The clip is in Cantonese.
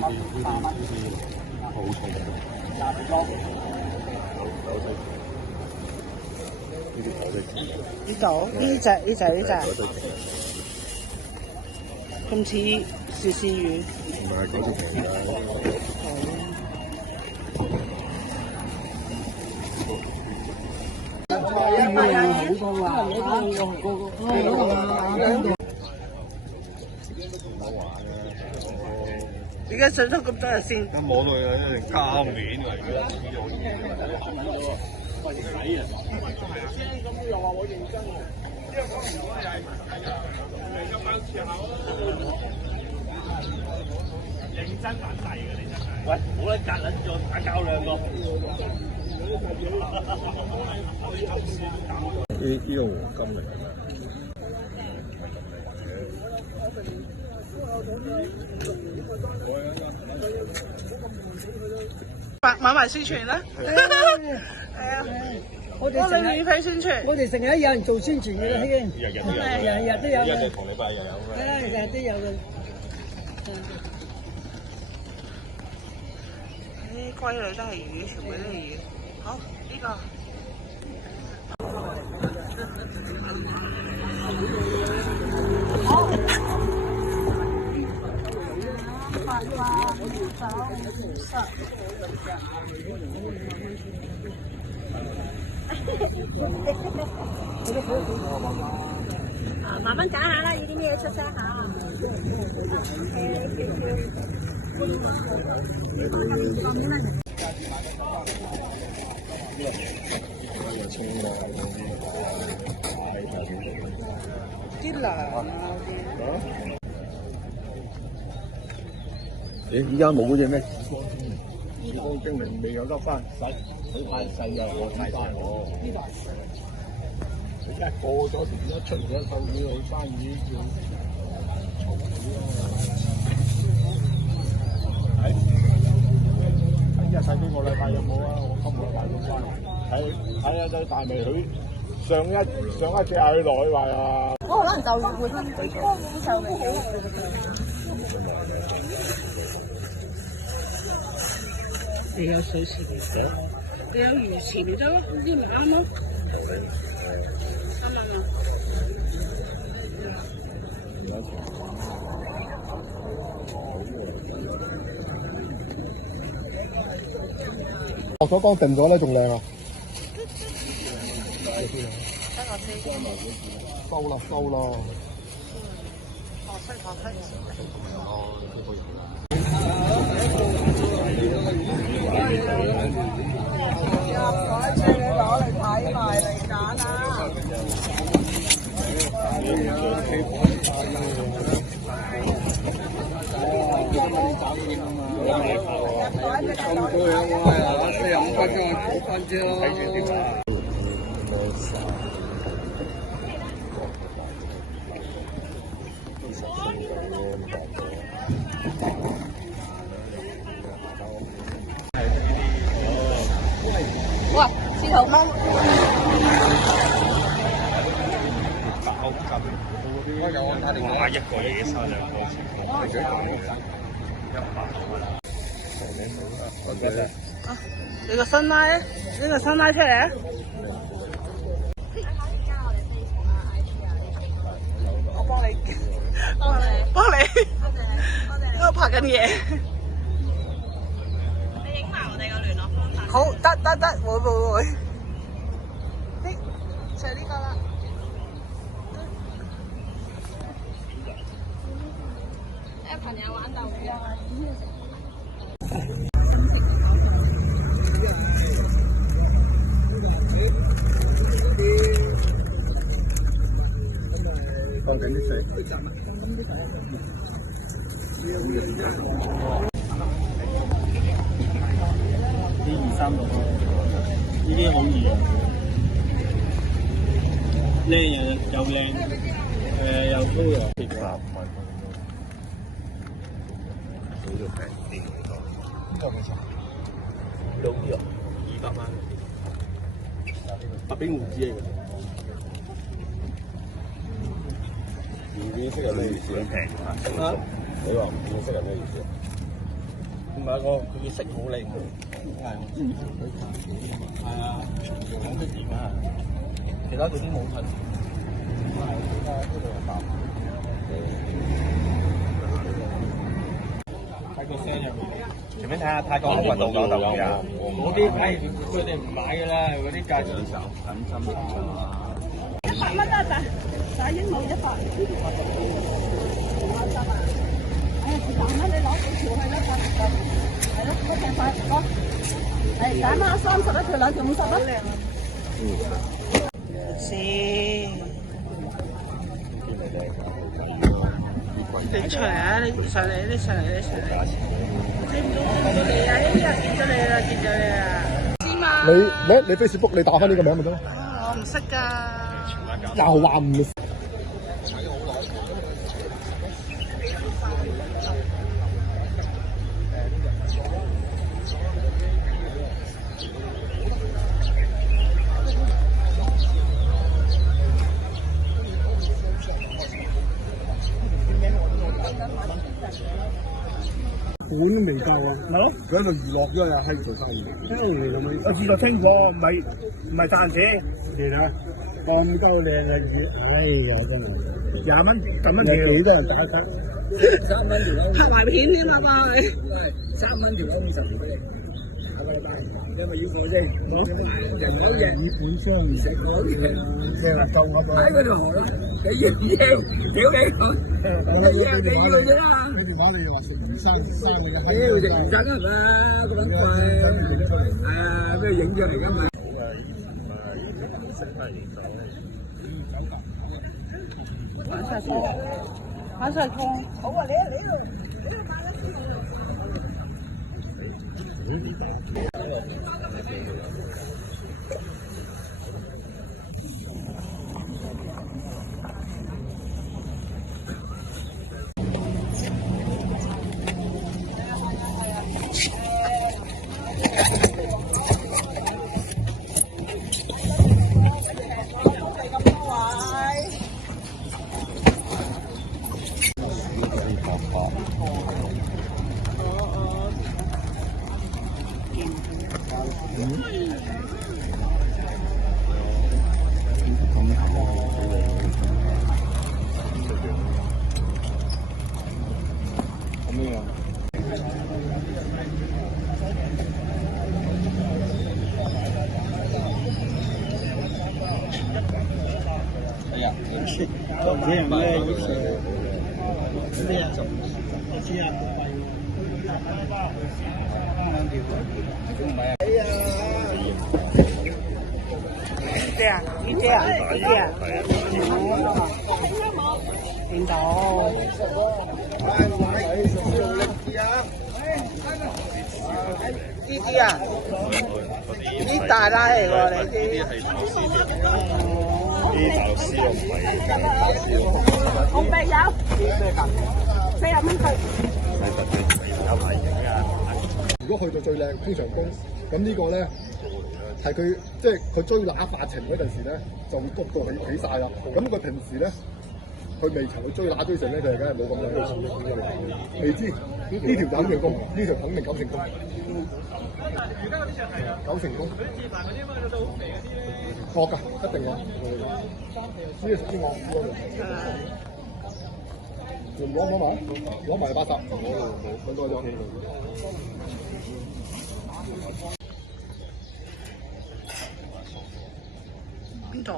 好重嘅，呢啲狗仔錢，呢度呢隻，咁似邵氏魚。唔係狗仔平㗎。而家上咗咁多日先，一摸到佢一定膠面嚟嘅。認真反制嘅你真係，喂，冇得隔撚咗打交兩個。呢個黃金嚟嘅。買埋宣傳啦，係啊，我哋免費宣傳，我哋成日有人做宣傳嘅啦，已經日日都有，日都有嘅，一個同禮拜日有嘅。日日都有嘅。啲龜類都係魚，全部都係魚。好，呢個。慢慢揀下啦，要啲咩出聲下。啲糧啊依家冇嗰隻咩紫光精靈未有得翻，佢太細啊，我睇翻我。而家過咗時一出咗手要佢生意要嘈啲睇一睇呢個禮拜有冇啊？我今個禮拜都翻睇下對大尾佢上一隻係去內圍啊！我可能就會分佢就嚟。你有水池嚟嘅，你有魚池嚟得咯，呢啲咪啱咯。啱啊！我所講定咗咧，仲靚啊！收啦收啦！攞嚟睇埋嚟揀啊！哇，司徒蚊。哇！一個嘢收兩個錢，啊，你個新拉咧？呢個新拉出嚟啊！我幫你，幫你，我拍緊嘢。你影埋我哋個聯絡方法。好，得，會。呢就係呢個啦。朋友玩鬥魚啊！放緊啲水。呢2-3個，呢啲好易用，靚又靚，又粗又結實。呢度平啲好多。呢個幾錢？老啲啊，200蚊。白冰胡子嚟嘅。唔見識係咩意思啊？平啊！你話唔見識係咩意思啊？同埋個佢嘅色好靚，係啊，紅色點啊，其他嗰啲冇睇。睇個聲入面，隨便睇下泰國運動講特別啊，嗰啲佢哋唔買㗎啦，嗰啲價錢少，緊針100蚊得咋？大英冇100。哎呀，是但啦，你攞幾條去啦？係咯，嗰隻快哥，係揀啦，31條2條50啦。先，你出嚟啊！你上嚟，你上嚟，你上嚟。見到你啊！呢啲人見到你啦，見到你啦。知嘛？你 Facebook 你打翻呢個名咪得咯。我唔識㗎。又話唔識。本都未夠啊！咪咯，佢喺度娛樂咗啊，喺度做生意。我知道清楚，唔係賺錢。其實咁鳩靚嘅魚，哎呀真係20蚊10蚊條，幾多人打卡？3蚊條樓，拍埋片添啊嘛佢。 3蚊條樓50俾你，下個禮拜你咪要貨先。好，人口嘢，以本相食嗰啲，即係話夠我個。喺嗰條河啦，你要唔要？屌你講，你要啫啦。佢哋話你話食魚生嘅，屌食魚生啊嘛，咁撚貴。咩影咗嚟㗎嘛？反晒湯，反晒湯。好啊，你買咗先。姐啊，魚姐啊，魚姐啊，見到。呢啲啊，呢大拉嚟喎，你啲。啲大律師又唔係。紅白有，40蚊佢。有排影啊！如果去到最靚通常宮，咁呢個咧係佢即係佢追乸發情嗰陣時咧，就會篤到起晒啦。咁佢平時咧，佢未曾去追乸追成咧，佢係梗係冇咁樣。未知呢條肯定公，呢條肯定9成公，9成公。惡㗎，一定惡。呢個屬於惡虎嗰度。攞埋80，揾多咗。邊度？